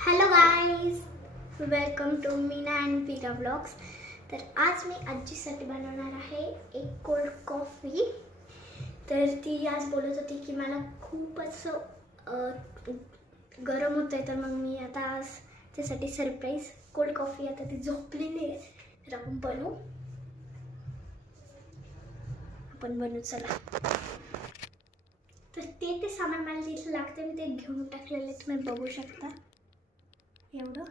Hello guys, welcome to Meena and पीरा blogs. तर आज मी आजीसाठी बनवणार आहे एक कोल्ड कॉफी. तर ती आज बोलत होती की मला खूप असं गरम होतं आहे, तर मग मी आता आज त्यासाठी सरप्राईज कोल्ड कॉफी. आता ती झोपलेली आहे, तर आपण बनवू चला. तर ते सामान मला जिथे लागते मी ते घेऊन टाकलेले तुम्ही बघू शकता. एवढं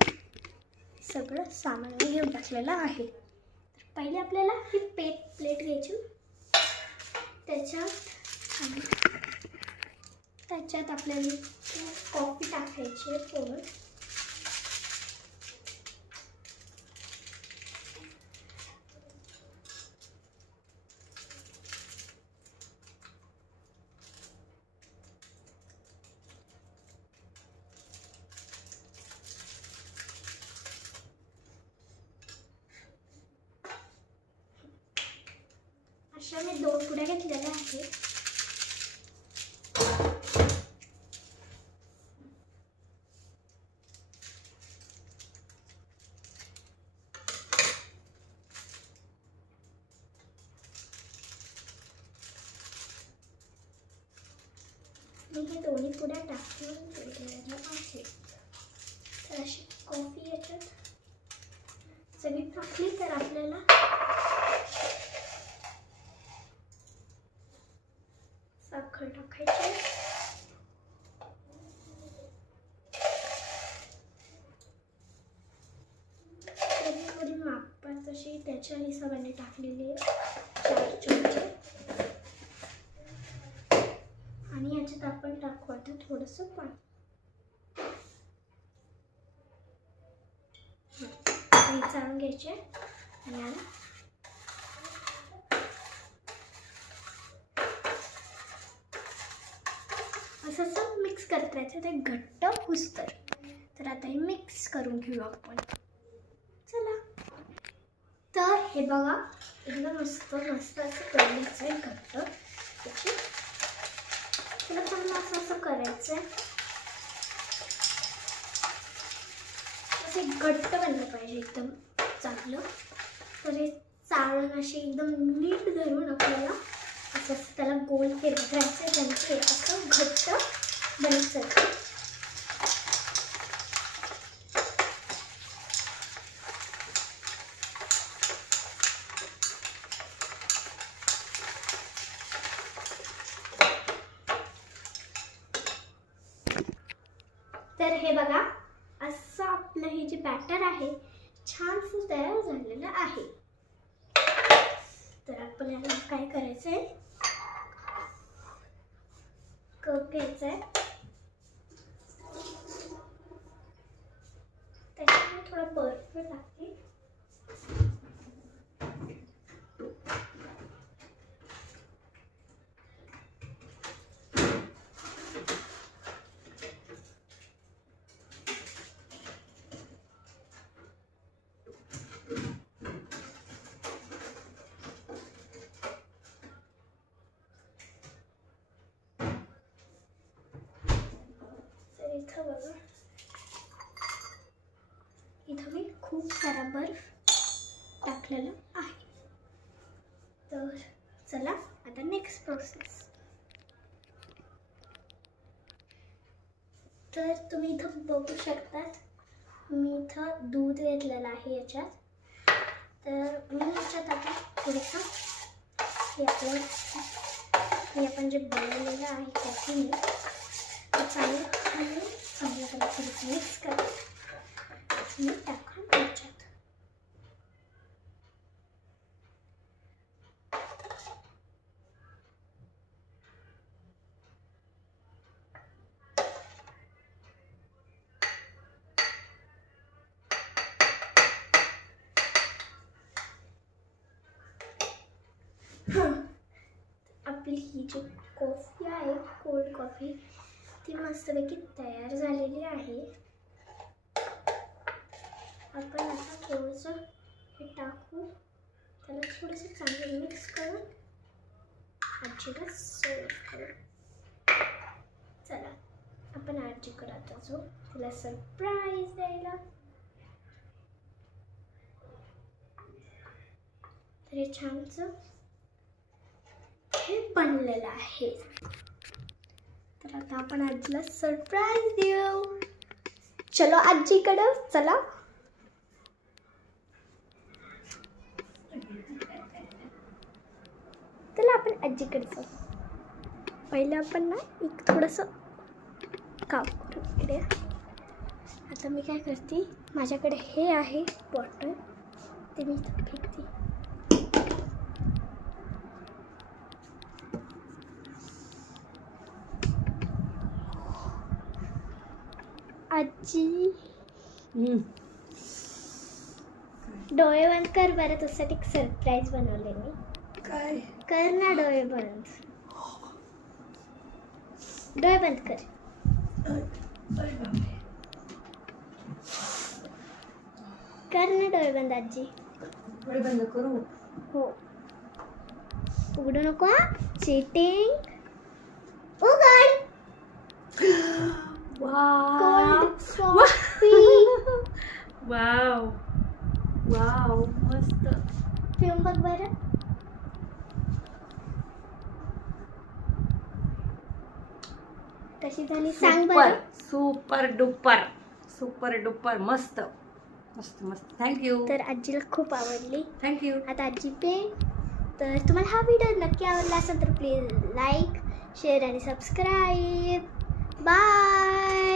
सगळं सामान मी घेऊन टाकलेलं आहे. तर पहिले आपल्याला ही प्लेट घ्यायची, त्याच्यात आपल्याला कॉफी टाकायची पूर्ण. अशा मी 2 पुड्या घेतलेल्या आहेत. मी हे दोन्ही पुड्या टाकून ठेवलेल्या आहेत. तर अशी कॉफी याच्यात सगळी टाकली तर आपल्याला साखर टाकायची. थोडी मापात अशी त्याच्या हिशोबाने टाकलेली आहे 4 चमचे. आणि याच्यात आपण टाकू आता थोडंसं पाणी. हे चाळून घ्यायचे आणि असं मिक्स करत राहायचं, ते घट्ट होतं. तर आता हे मिक्स करून घेऊ आपण. चला. तर हे बघा, एकदम मस्त असं करून घ्यायचं आहे घट्ट. त्याला चांगलं असं करायचं आहे. असं घट्ट बनलं पाहिजे एकदम चांगलं. तर हे चाळण अशी एकदम नीट धरून आपल्याला असं त्याला गोल फिरवत राहायचं आहे, त्यांचे असं घट्ट बनायचं. तर हे बघा, असं आपलं हे जे बॅटर आहे छानसं तयार झालेलं आहे. तर आपल्याला काय करायचं आहे, कप घ्यायचा आहे, त्याच्यामध्ये थोडा बर्फ टाकते. इथं बघा, इथं मी खूप सारा बर्फ टाकलेला आहे. तर चला आता नेक्स्ट प्रोसेस. तर तुम्ही इथं बघू शकतात, मी इथं दूध घेतलेलं आहे याच्यात. तर मी याच्यात आता थोडंसं हे आपण जे बनवलेलं आहे कॉफीने चांगलं त्याला थोडंसं मिक्स करा आणि टाका याच्यात. आपली ही जी कॉफी आहे कोल्ड कॉफी ती मस्तपैकी तयार झालेली आहे. आपण आता थोडंसं हे टाकू, त्याला थोडंसं चांगलं मिक्स करून आजीला सर्व करू. चला आपण आजीकडे आता जाऊ. तिला सरप्राईज द्यायला. तर हे छानसं हे बनलेलं आहे. तर आता आपण आजीला सरप्राईज देऊ. चलो आजीकडं चला. चला आपण आजीकडे जाऊ. पहिलं आपण ना एक थोडंसं काम करू इकडे. आता मी काय करते, माझ्याकडे हे आहे बॉटल, ते मी फेकते. आजी डोळे बंद कर बरं, तुझ्यासाठी एक सरप्राईज बनवले मी. काय? कर ना डोळे बंद. डोळे बंद कर. कर ना डोळे बंद आजी. डोळे बंद करू? हो. उघडू नको. चीटिंग. उघड. Cold coffee. वाव वाव मस्त. फिल्म बघ बरं. कशी झाली सांग बरं. सुपर डुपर सुपर डुपर मस्त मस्त मस्त. थँक्यू. तर आजीला खूप आवडली. थँक्यू. आता आजी पे. तर तुम्हाला हा व्हिडिओ नक्की आवडला असेल तर प्लीज लाईक शेअर आणि सबस्क्राईब. बाय.